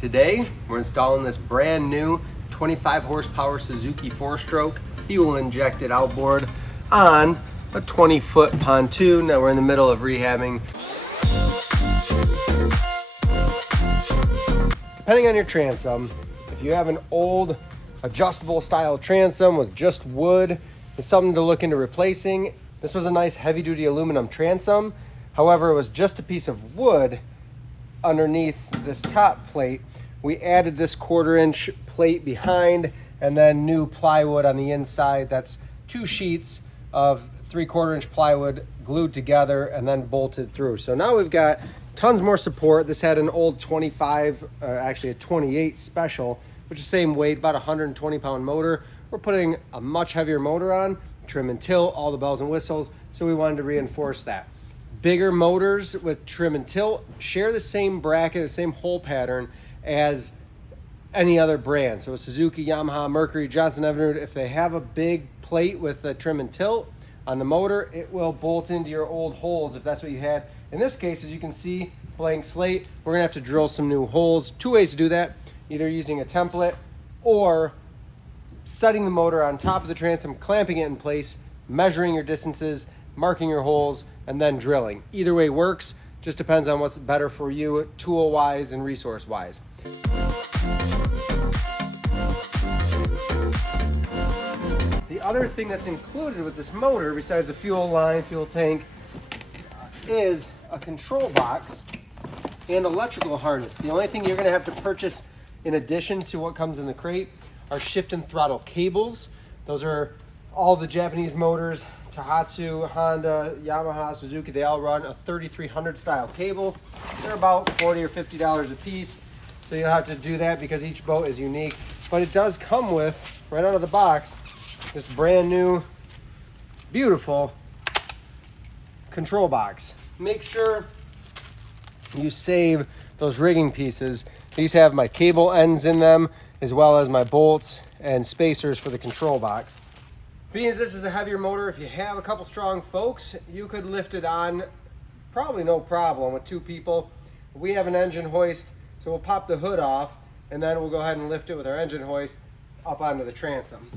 Today, we're installing this brand new 25 horsepower Suzuki 4-stroke fuel injected outboard on a 20-foot pontoon that we're in the middle of rehabbing. Depending on your transom, if you have an old adjustable style transom with just wood, it's something to look into replacing. This was a nice heavy duty aluminum transom. However, it was just a piece of wood underneath this top plate. We added this 1/4-inch plate behind and then new plywood on the inside. That's 2 sheets of 3/4-inch plywood glued together and then bolted through. So now we've got tons more support. This had an old 25, actually a 28 special, which is the same weight, about 120-pound motor. We're putting a much heavier motor on, trim and tilt, all the bells and whistles, so we wanted to reinforce that. Bigger motors with trim and tilt share the same bracket, the same hole pattern as any other brand. So Suzuki, Yamaha, Mercury, Johnson Evinrude, if they have a big plate with a trim and tilt on the motor, it will bolt into your old holes if that's what you had. In this case, as you can see, blank slate, we're gonna have to drill some new holes. 2 ways to do that, either using a template or setting the motor on top of the transom, clamping it in place, measuring your distances, marking your holes, and then drilling. Either way works, just depends on what's better for you tool-wise and resource-wise. The other thing that's included with this motor, besides the fuel line, fuel tank, is a control box and electrical harness. The only thing you're gonna have to purchase in addition to what comes in the crate are shift and throttle cables. Those are all the Japanese motors, Tohatsu, Honda, Yamaha, Suzuki, they all run a 3300 style cable. They're about $40 or $50 a piece. So you'll have to do that because each boat is unique. But it does come with, right out of the box, this brand new, beautiful control box. Make sure you save those rigging pieces. These have my cable ends in them, as well as my bolts and spacers for the control box. Being as this is a heavier motor, if you have a couple strong folks, you could lift it on probably no problem with 2 people. We have an engine hoist, so we'll pop the hood off and then we'll go ahead and lift it with our engine hoist up onto the transom.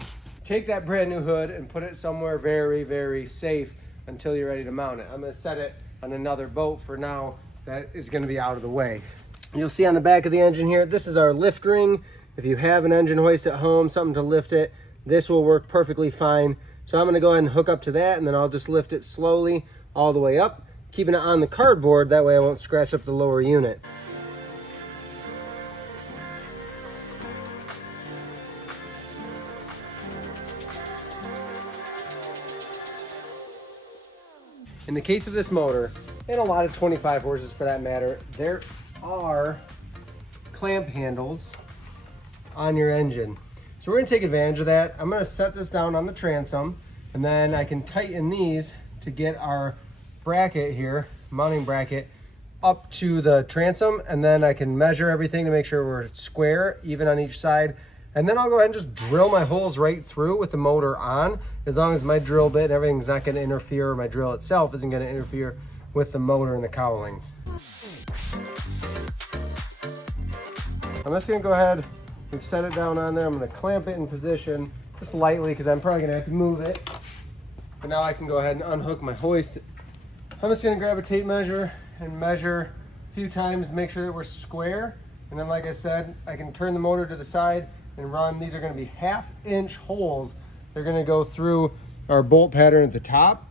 Take that brand new hood and put it somewhere very, very safe until you're ready to mount it. I'm gonna set it on another boat for now that is gonna be out of the way. You'll see on the back of the engine here, this is our lift ring. If you have an engine hoist at home, something to lift it, this will work perfectly fine. So I'm gonna go ahead and hook up to that and then I'll just lift it slowly all the way up, keeping it on the cardboard, that way I won't scratch up the lower unit. In the case of this motor, and a lot of 25 horses for that matter, there are clamp handles on your engine. So we're gonna take advantage of that. I'm gonna set this down on the transom and then I can tighten these to get our bracket here, mounting bracket, up to the transom, and then I can measure everything to make sure we're square, even on each side. And then I'll go ahead and just drill my holes right through with the motor on, as long as my drill bit and everything's not gonna interfere, or my drill itself isn't gonna interfere with the motor and the cowlings. I'm just gonna go ahead, we've set it down on there. I'm gonna clamp it in position just lightly because I'm probably gonna have to move it. But now I can go ahead and unhook my hoist. I'm just gonna grab a tape measure and measure a few times, make sure that we're square. And then like I said, I can turn the motor to the side and run. These are gonna be 1/2-inch holes. They're gonna go through our bolt pattern at the top.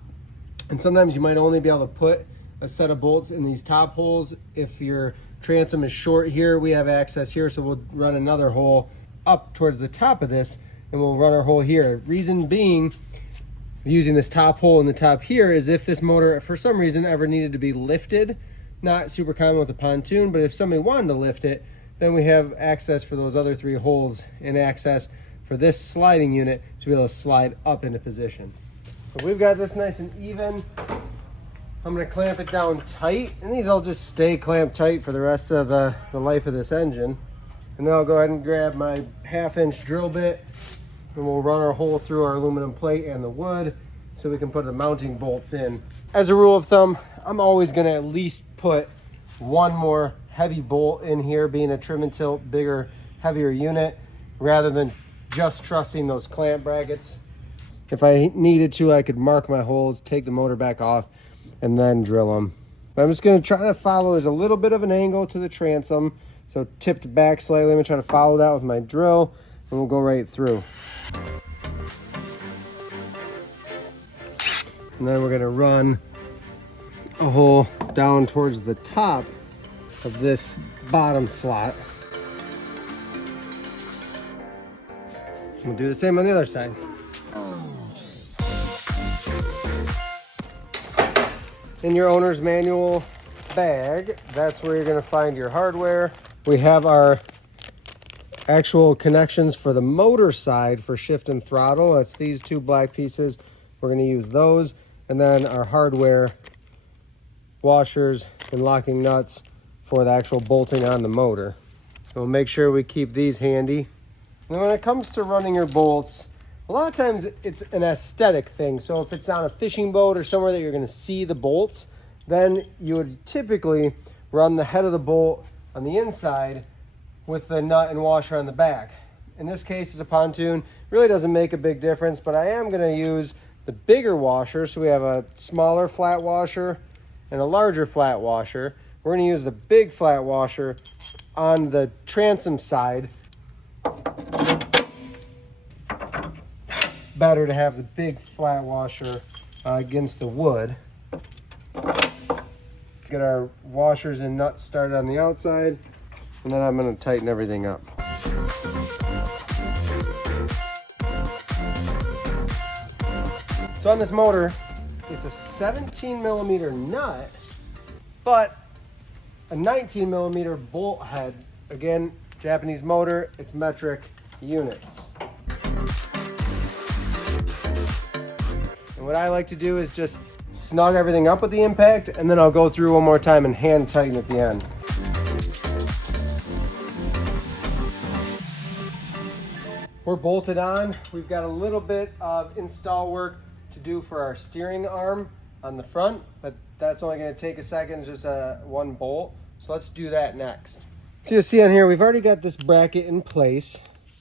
And sometimes you might only be able to put a set of bolts in these top holes. If your transom is short here, we have access here, so we'll run another hole up towards the top of this and we'll run our hole here. Reason being, using this top hole in the top here, is if this motor for some reason ever needed to be lifted, not super common with a pontoon, but if somebody wanted to lift it, then we have access for those other 3 holes and access for this sliding unit to be able to slide up into position. So we've got this nice and even. I'm gonna clamp it down tight, and these will just stay clamped tight for the rest of the life of this engine. And then I'll go ahead and grab my 1/2-inch drill bit and we'll run our hole through our aluminum plate and the wood so we can put the mounting bolts in. As a rule of thumb, I'm always gonna at least put 1 more heavy bolt in here, being a trim and tilt, bigger, heavier unit, rather than just trusting those clamp brackets. If I needed to, I could mark my holes, take the motor back off, and then drill them. But I'm just going to try to follow. There's a little bit of an angle to the transom, so tipped back slightly. I'm going to try to follow that with my drill, and we'll go right through. And then we're going to run a hole down towards the top of this bottom slot. We'll do the same on the other side. In your owner's manual bag, that's where you're going to find your hardware. We have our actual connections for the motor side for shift and throttle. That's these two black pieces. We're going to use those. And then our hardware washers and locking nuts for the actual bolting on the motor. So we'll make sure we keep these handy. And when it comes to running your bolts, a lot of times it's an aesthetic thing. So if it's on a fishing boat or somewhere that you're going to see the bolts, then you would typically run the head of the bolt on the inside with the nut and washer on the back. In this case, it's a pontoon. Really doesn't make a big difference, but I am going to use the bigger washer. So we have a smaller flat washer and a larger flat washer. We're going to use the big flat washer on the transom side. Better to have the big flat washer against the wood. Get our washers and nuts started on the outside, and then I'm going to tighten everything up. So on this motor, it's a 17 millimeter nut, but a 19 millimeter bolt head. Again, Japanese motor, it's metric units. And what I like to do is just snug everything up with the impact, and then I'll go through one more time and hand tighten at the end. We're bolted on. We've got a little bit of install work to do for our steering arm on the front, but that's only going to take a second, just one bolt. So let's do that next. So you'll see on here, we've already got this bracket in place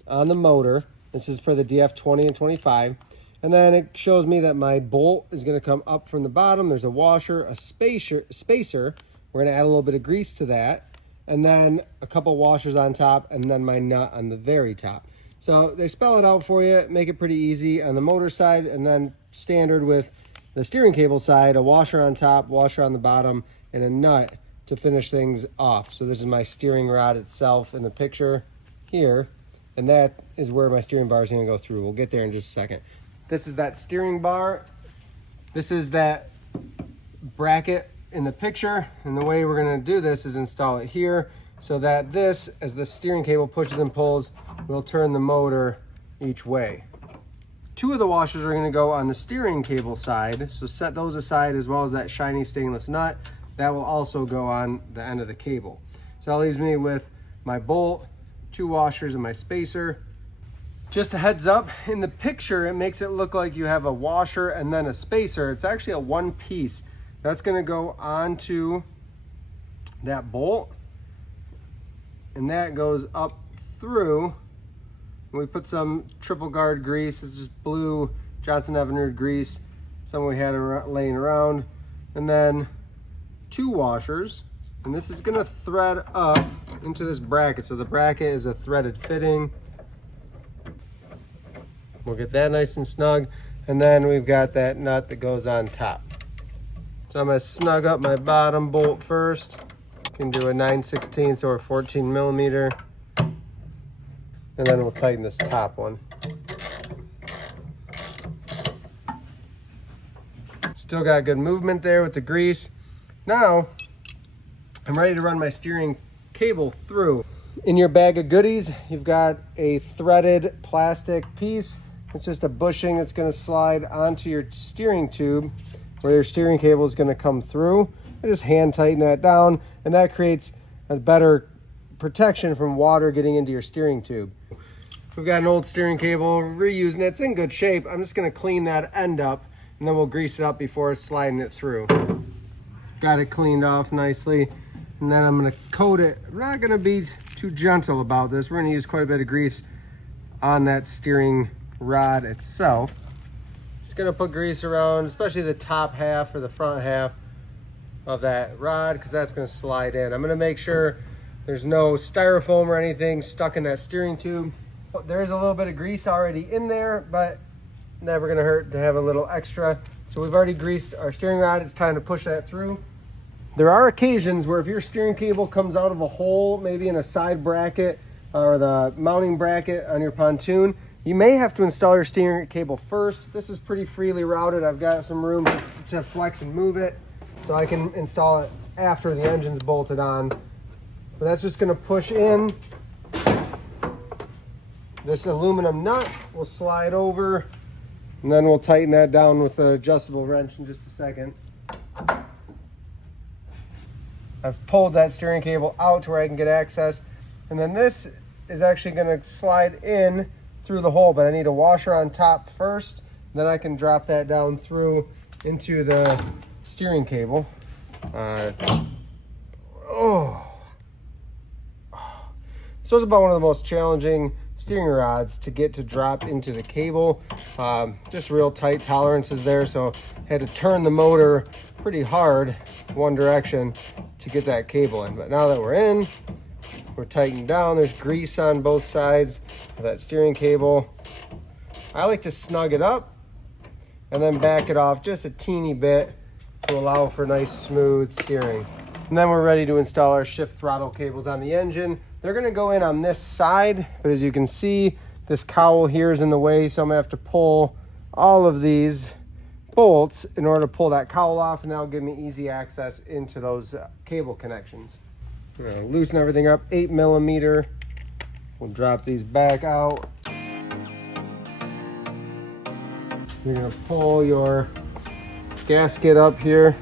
on the motor. This is for the DF20 and 25. And then it shows me that my bolt is going to come up from the bottom. There's a washer, a spacer. We're going to add a little bit of grease to that. And then a couple washers on top, and then my nut on the very top. So they spell it out for you, make it pretty easy on the motor side, and then standard with the steering cable side, a washer on top, washer on the bottom, and a nut to finish things off. So this is my steering rod itself in the picture here, and that is where my steering bar is going to go through. We'll get there in just a second. This is that steering bar. This is that bracket in the picture, and the way we're going to do this is install it here so that this, as the steering cable pushes and pulls, will turn the motor each way. Two of the washers are going to go on the steering cable side, so set those aside, as well as that shiny stainless nut. That will also go on the end of the cable. So that leaves me with my bolt, two washers, and my spacer. Just a heads up, in the picture, it makes it look like you have a washer and then a spacer. It's actually a one piece. That's gonna go onto that bolt, and that goes up through. And we put some triple guard grease. This is blue Johnson Evinrude grease, some we had laying around. And then two washers, and this is gonna thread up into this bracket. So the bracket is a threaded fitting. We'll get that nice and snug. And then we've got that nut that goes on top. So I'm gonna snug up my bottom bolt first. You can do a 9/16 or a 14 millimeter. And then we'll tighten this top one. Still got good movement there with the grease. Now, I'm ready to run my steering cable through. In your bag of goodies, you've got a threaded plastic piece. It's just a bushing that's going to slide onto your steering tube where your steering cable is going to come through. I just hand tighten that down, and that creates a better protection from water getting into your steering tube. We've got an old steering cable, reusing it. It's in good shape. I'm just going to clean that end up, and then we'll grease it up before sliding it through. Got it cleaned off nicely. And then I'm gonna coat it. I'm not gonna be too gentle about this. We're gonna use quite a bit of grease on that steering rod itself. Just gonna put grease around, especially the top half or the front half of that rod, because that's gonna slide in. I'm gonna make sure there's no styrofoam or anything stuck in that steering tube. There's a little bit of grease already in there, but never gonna hurt to have a little extra. So we've already greased our steering rod. It's time to push that through. There are occasions where if your steering cable comes out of a hole, maybe in a side bracket or the mounting bracket on your pontoon, you may have to install your steering cable first. This is pretty freely routed. I've got some room to flex and move it, so I can install it after the engine's bolted on. But that's just gonna push in. This aluminum nut will slide over, and then we'll tighten that down with an adjustable wrench in just a second. I've pulled that steering cable out to where I can get access. And then this is actually gonna slide in through the hole, but I need a washer on top first. Then I can drop that down through into the steering cable. So it's about one of the most challenging steering rods to get to drop into the cable. Just real tight tolerances there, so I had to turn the motor pretty hard one direction to get that cable in. But now that we're in, we're tightened down. There's grease on both sides of that steering cable. I like to snug it up and then back it off just a teeny bit to allow for nice smooth steering. And then we're ready to install our shift throttle cables on the engine. They're gonna go in on this side, but as you can see, this cowl here is in the way, so I'm gonna have to pull all of these bolts in order to pull that cowl off, and that'll give me easy access into those cable connections. I'm gonna loosen everything up, 8mm. We'll drop these back out. You're gonna pull your gasket up here.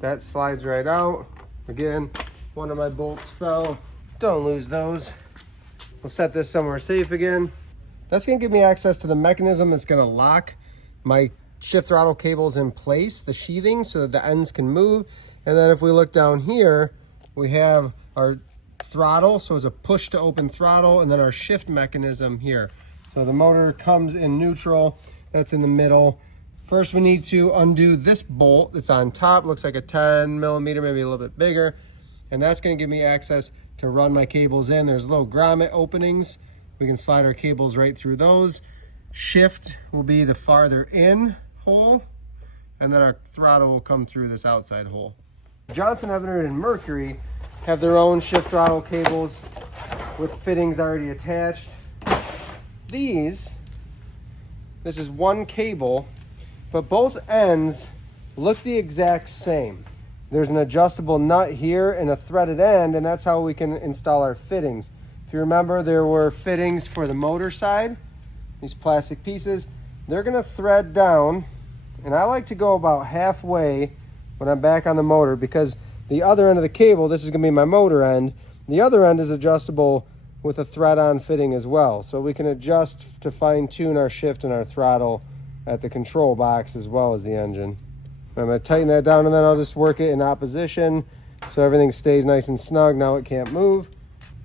That slides right out. Again, one of my bolts fell. Don't lose those. We'll set this somewhere safe again. That's gonna give me access to the mechanism that's gonna lock my shift throttle cables in place, the sheathing, so that the ends can move. And then if we look down here, we have our throttle, so it's a push to open throttle, and then our shift mechanism here. So the motor comes in neutral, that's in the middle. First, we need to undo this bolt that's on top. Looks like a 10mm, maybe a little bit bigger. And that's gonna give me access to run my cables in. There's little grommet openings. We can slide our cables right through those. Shift will be the farther in hole, and then our throttle will come through this outside hole. Johnson, Evinrude, and Mercury have their own shift throttle cables with fittings already attached. This is one cable, but both ends look the exact same. There's an adjustable nut here and a threaded end, and that's how we can install our fittings. If you remember, there were fittings for the motor side, these plastic pieces. They're gonna thread down, and I like to go about halfway when I'm back on the motor, because the other end of the cable, this is gonna be my motor end, the other end is adjustable with a thread-on fitting as well. So we can adjust to fine-tune our shift and our throttle at the control box as well as the engine. I'm gonna tighten that down, and then I'll just work it in opposition so everything stays nice and snug. Now it can't move.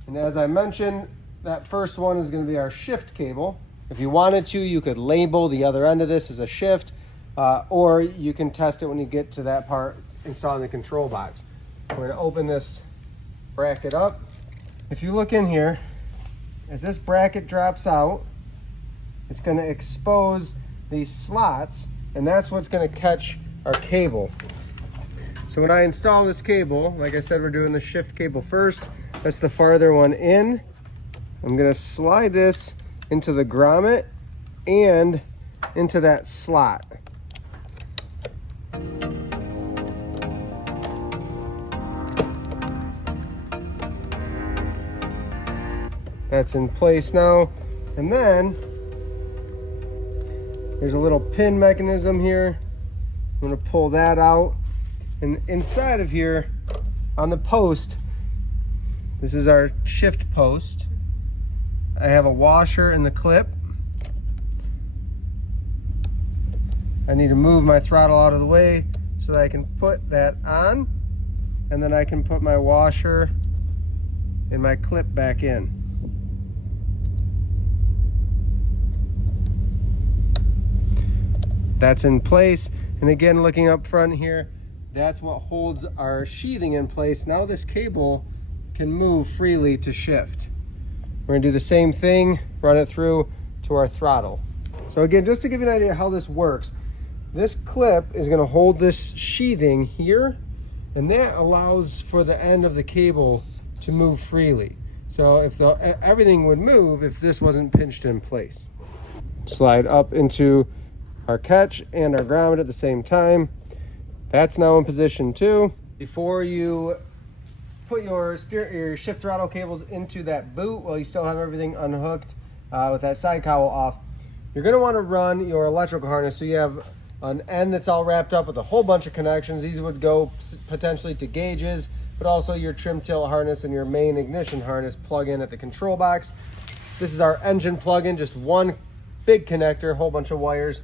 And as I mentioned, that first one is gonna be our shift cable. If you wanted to, you could label the other end of this as a shift, or you can test it when you get to that part installing the control box. We're gonna open this bracket up. If you look in here, as this bracket drops out, it's gonna expose these slots, and that's what's gonna catch our cable. So when I install this cable, like I said, we're doing the shift cable first. That's the farther one in. I'm gonna slide this into the grommet and into that slot. That's in place now. And then there's a little pin mechanism here. I'm gonna pull that out. And inside of here on the post, this is our shift post. I have a washer in the clip. I need to move my throttle out of the way so that I can put that on, and then I can put my washer and my clip back in. That's in place. And again, looking up front here, that's what holds our sheathing in place. Now this cable can move freely to shift. We're gonna do the same thing, run it through to our throttle. So again, just to give you an idea how this works, this clip is gonna hold this sheathing here, and that allows for the end of the cable to move freely. So if everything would move if this wasn't pinched in place. Slide up into our catch and our grommet at the same time. That's now in position 2. Before you put your shift throttle cables into that boot while you still have everything unhooked with that side cowl off, you're going to want to run your electrical harness. So you have an end that's all wrapped up with a whole bunch of connections. These would go potentially to gauges, but also your trim tilt harness and your main ignition harness plug in at the control box. This is our engine plug-in, just one big connector, whole bunch of wires.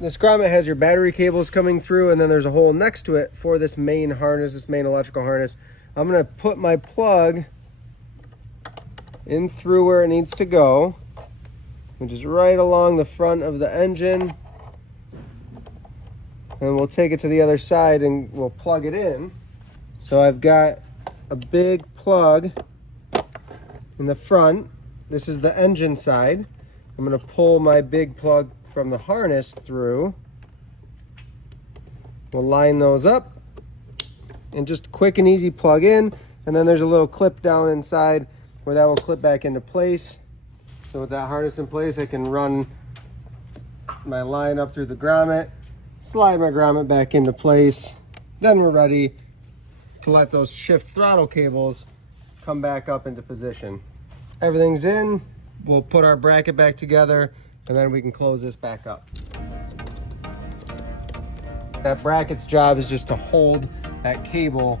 This grommet has your battery cables coming through, and then there's a hole next to it for this main harness, this main electrical harness. I'm gonna put my plug in through where it needs to go, which is right along the front of the engine. And we'll take it to the other side and we'll plug it in. So I've got a big plug in the front. This is the engine side. I'm gonna pull my big plug from the harness through. We'll line those up and just quick and easy plug in. And then there's a little clip down inside where that will clip back into place. So with that harness in place, I can run my line up through the grommet, slide my grommet back into place. Then we're ready to let those shift throttle cables come back up into position. Everything's in. We'll put our bracket back together, and then we can close this back up. That bracket's job is just to hold that cable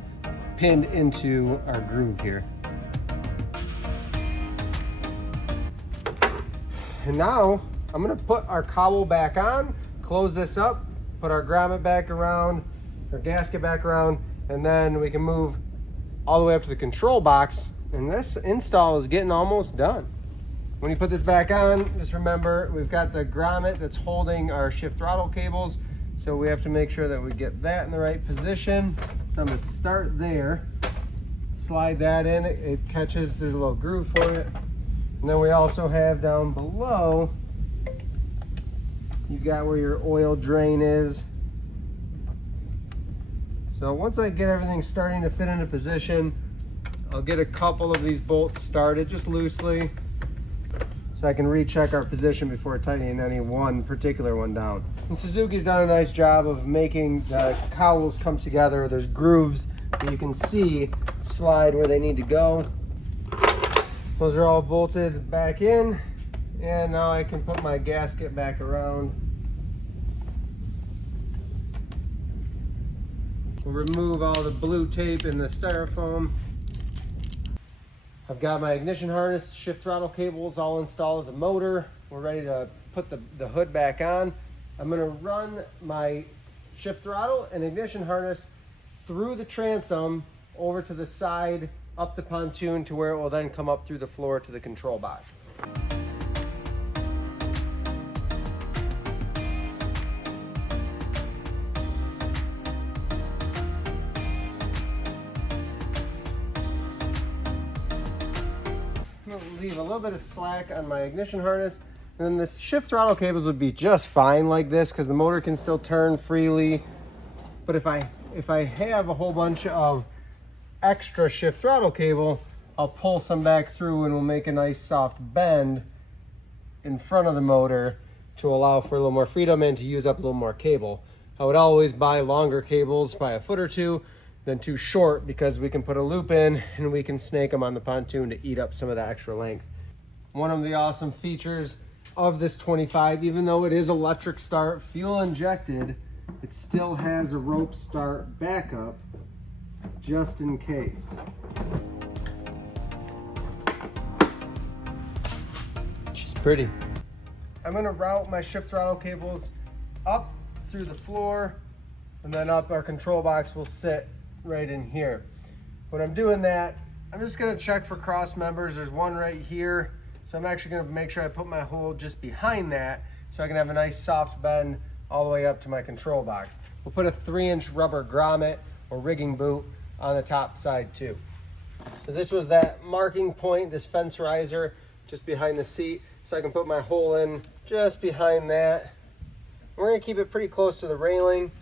pinned into our groove here. And now I'm gonna put our cowl back on, close this up, put our grommet back around, our gasket back around, and then we can move all the way up to the control box. And this install is getting almost done. When you put this back on, just remember we've got the grommet that's holding our shift throttle cables. So we have to make sure that we get that in the right position. So I'm gonna start there, slide that in, it catches, there's a little groove for it. And then we also have down below, you've got where your oil drain is. So once I get everything starting to fit into position, I'll get a couple of these bolts started just loosely so I can recheck our position before tightening any one particular one down. And Suzuki's done a nice job of making the cowls come together. There's grooves that you can see slide where they need to go. Those are all bolted back in, and now I can put my gasket back around. We'll remove all the blue tape and the styrofoam. I've got my ignition harness, shift throttle cables all installed with the motor. We're ready to put the hood back on. I'm gonna run my shift throttle and ignition harness through the transom over to the side, up the pontoon to where it will then come up through the floor to the control box. I'm gonna leave a little bit of slack on my ignition harness, and then the shift throttle cables would be just fine like this because the motor can still turn freely. But if I have a whole bunch of extra shift throttle cable, I'll pull some back through and we'll make a nice soft bend in front of the motor to allow for a little more freedom and to use up a little more cable. I would always buy longer cables by a foot or two than too short because we can put a loop in and we can snake them on the pontoon to eat up some of the extra length. One of the awesome features of this 25, even though it is electric start, fuel injected, it still has a rope start backup just in case. She's pretty. I'm gonna route my shift throttle cables up through the floor, and then up our control box will sit right in here. When I'm doing that, I'm just gonna check for cross members. There's one right here. So I'm actually gonna make sure I put my hole just behind that so I can have a nice soft bend all the way up to my control box. We'll put a 3-inch rubber grommet or rigging boot on the top side too. So this was that marking point, this fence riser just behind the seat. So I can put my hole in just behind that. We're gonna keep it pretty close to the railing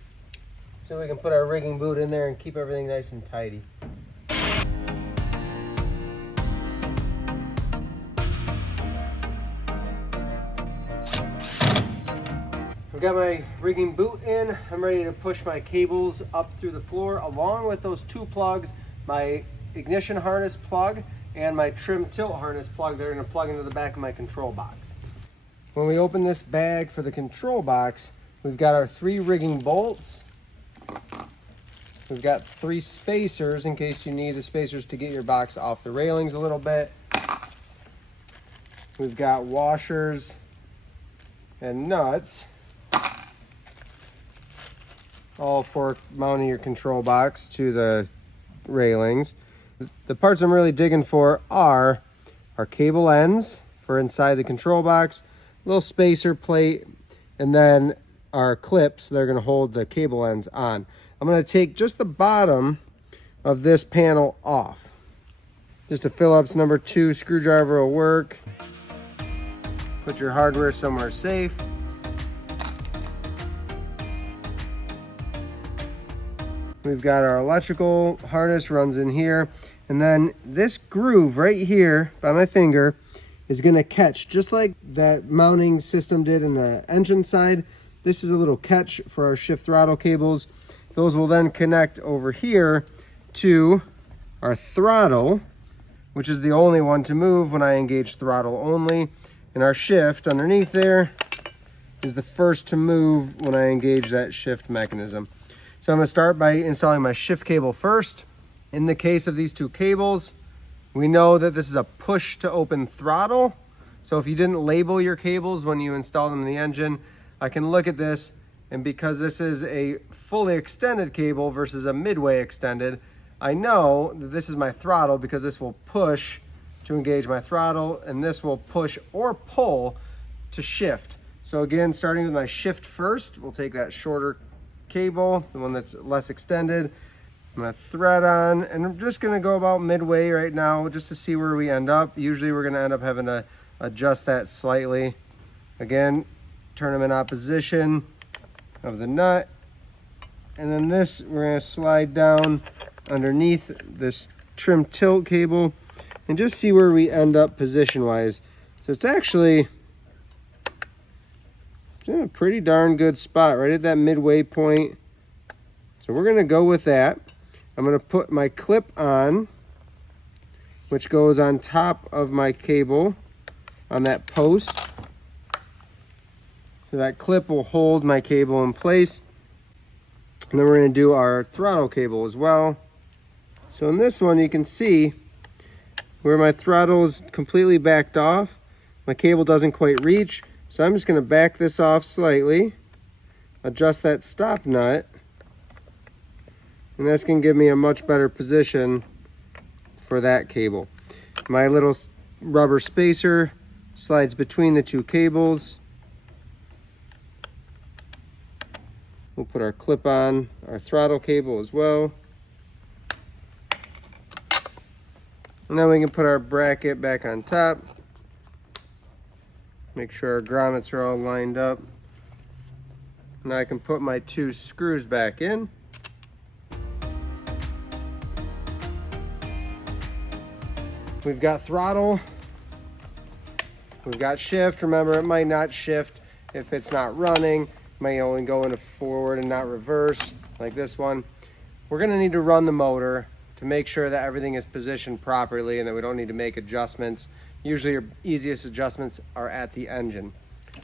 so we can put our rigging boot in there and keep everything nice and tidy. I've got my rigging boot in. I'm ready to push my cables up through the floor along with those 2 plugs, my ignition harness plug and my trim tilt harness plug. They're going to plug into the back of my control box. When we open this bag for the control box, we've got our 3 rigging bolts. We've got 3 spacers in case you need the spacers to get your box off the railings a little bit. We've got washers and nuts, all for mounting your control box to the railings. The parts I'm really digging for are our cable ends for inside the control box, little spacer plate, and then our clips that are going to hold the cable ends on. I'm going to take just the bottom of this panel off. Just a Phillips number 2 screwdriver will work. Put your hardware somewhere safe. We've got our electrical harness runs in here, and then this groove right here by my finger is going to catch just like that mounting system did in the engine side. This is a little catch for our shift throttle cables. Those will then connect over here to our throttle, which is the only one to move when I engage throttle only, and our shift underneath there is the first to move when I engage that shift mechanism. So I'm going to start by installing my shift cable first. In the case of these 2 cables, we know that this is a push to open throttle. So if you didn't label your cables when you install them in the engine, I can look at this, and because this is a fully extended cable versus a midway extended, I know that this is my throttle because this will push to engage my throttle, and this will push or pull to shift. So again, starting with my shift first, we'll take that shorter cable, the one that's less extended. I'm going to thread on, and I'm just going to go about midway right now just to see where we end up. Usually we're going to end up having to adjust that slightly. Again, turn them in opposition of the nut, and then this we're going to slide down underneath this trim tilt cable and just see where we end up position wise. So it's actually in a pretty darn good spot right at that midway point. So we're going to go with that. I'm going to put my clip on, which goes on top of my cable on that post. So that clip will hold my cable in place. And then we're going to do our throttle cable as well. So in this one, you can see where my throttle is completely backed off. My cable doesn't quite reach. So I'm just going to back this off slightly, adjust that stop nut, and that's going to give me a much better position for that cable. My little rubber spacer slides between the 2 cables. We'll put our clip on our throttle cable as well. And then we can put our bracket back on top. Make sure our grommets are all lined up. Now I can put my 2 screws back in. We've got throttle. We've got shift. Remember, it might not shift if it's not running. It may only go into forward and not reverse, like this one. We're going to need to run the motor to make sure that everything is positioned properly and that we don't need to make adjustments. Usually your easiest adjustments are at the engine.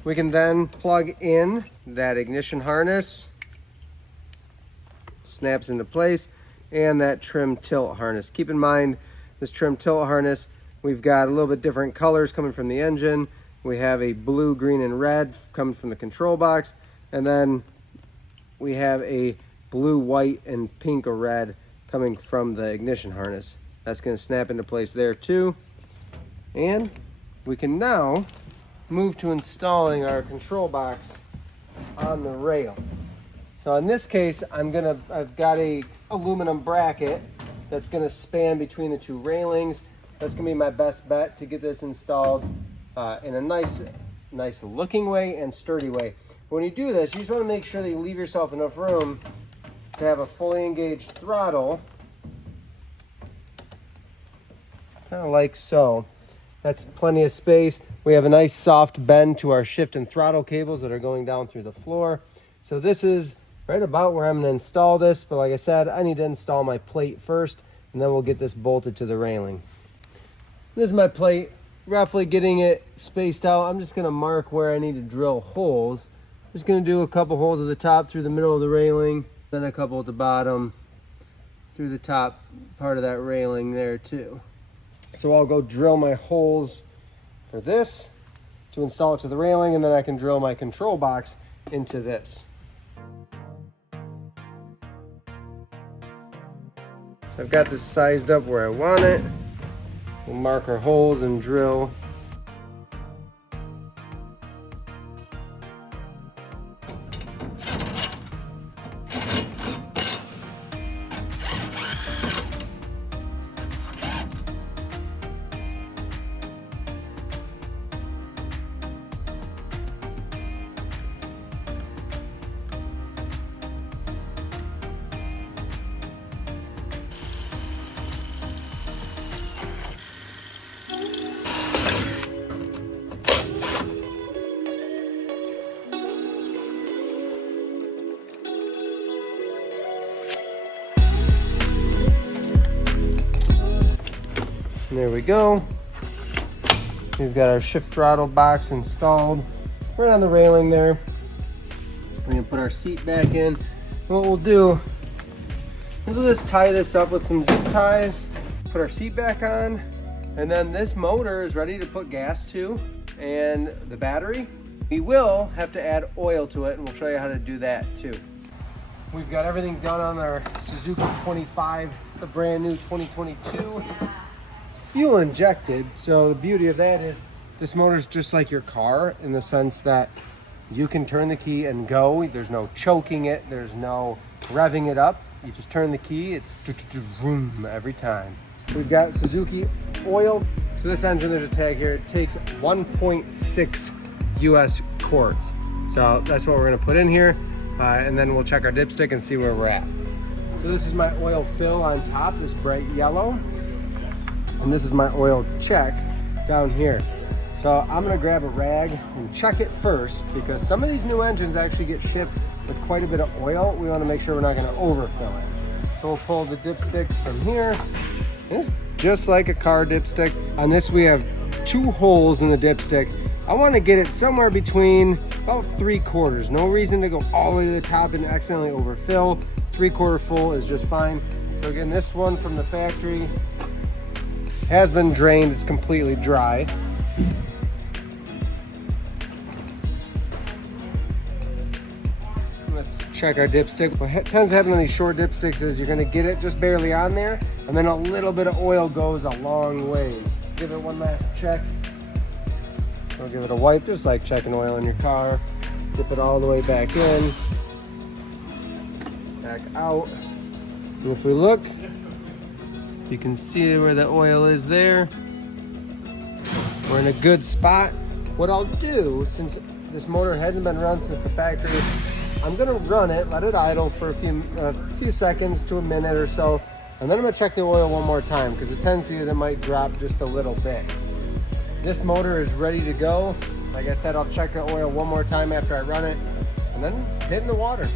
We can then plug in that ignition harness, snaps into place, and that trim tilt harness. Keep in mind, this trim tilt harness, we've got a little bit different colors coming from the engine. We have a blue, green, and red coming from the control box, and then we have a blue, white, and pink or red coming from the ignition harness. That's going to snap into place there too. And we can now move to installing our control box on the rail. So in this case, I've got a aluminum bracket that's going to span between the two railings. That's going to be my best bet to get this installed in a nice looking way and sturdy way. When you do this, you just want to make sure that you leave yourself enough room to have a fully engaged throttle, kind of like so. That's plenty of space. We have a nice soft bend to our shift and throttle cables that are going down through the floor. So this is right about where I'm going to install this, but like I said, I need to install my plate first, and then we'll get this bolted to the railing. This is my plate, roughly getting it spaced out. I'm just going to mark where I need to drill holes. Just going to do a couple holes at the top through the middle of the railing, then a couple at the bottom through the top part of that railing there too. So I'll go drill my holes for this to install it to the railing, and then I can drill my control box into this. So I've got this sized up where I want it. We'll mark our holes and drill. And there we go. We've got our shift throttle box installed right on the railing there. We're gonna put our seat back in. And what we'll do, we'll just tie this up with some zip ties, put our seat back on, and then this motor is ready to put gas to, and the battery. We will have to add oil to it, and we'll show you how to do that too. We've got everything done on our Suzuki 25. It's a brand new 2022. Fuel injected, so the beauty of that is this motor is just like your car in the sense that you can turn the key and go. There's no choking it, there's no revving it up. You just turn the key, it's vroom every time. We've got Suzuki oil. So this engine, there's a tag here, it takes 1.6 US quarts. So that's what we're gonna put in here, and then we'll check our dipstick and see where we're at. So this is my oil fill on top, this bright yellow. And this is my oil check down here. So I'm gonna grab a rag and check it first, because some of these new engines actually get shipped with quite a bit of oil. We wanna make sure we're not gonna overfill it. So we'll pull the dipstick from here. It's just like a car dipstick. On this we have 2 holes in the dipstick. I wanna get it somewhere between about 3/4. No reason to go all the way to the top and accidentally overfill. 3/4 full is just fine. So again, this one from the factory has been drained, it's completely dry. Let's check our dipstick. What tends to happen on these short dipsticks is you're gonna get it just barely on there, and then a little bit of oil goes a long ways. Give it one last check. We'll give it a wipe, just like checking oil in your car. Dip it all the way back in, back out. And if we look, you can see where the oil is there. We're in a good spot. What I'll do, since this motor hasn't been run since the factory, I'm gonna run it, let it idle for a few seconds to a minute or so, and then I'm gonna check the oil one more time, because the tendency is it might drop just a little bit. This motor is ready to go. Like I said, I'll check the oil one more time after I run it, and then hit in the water.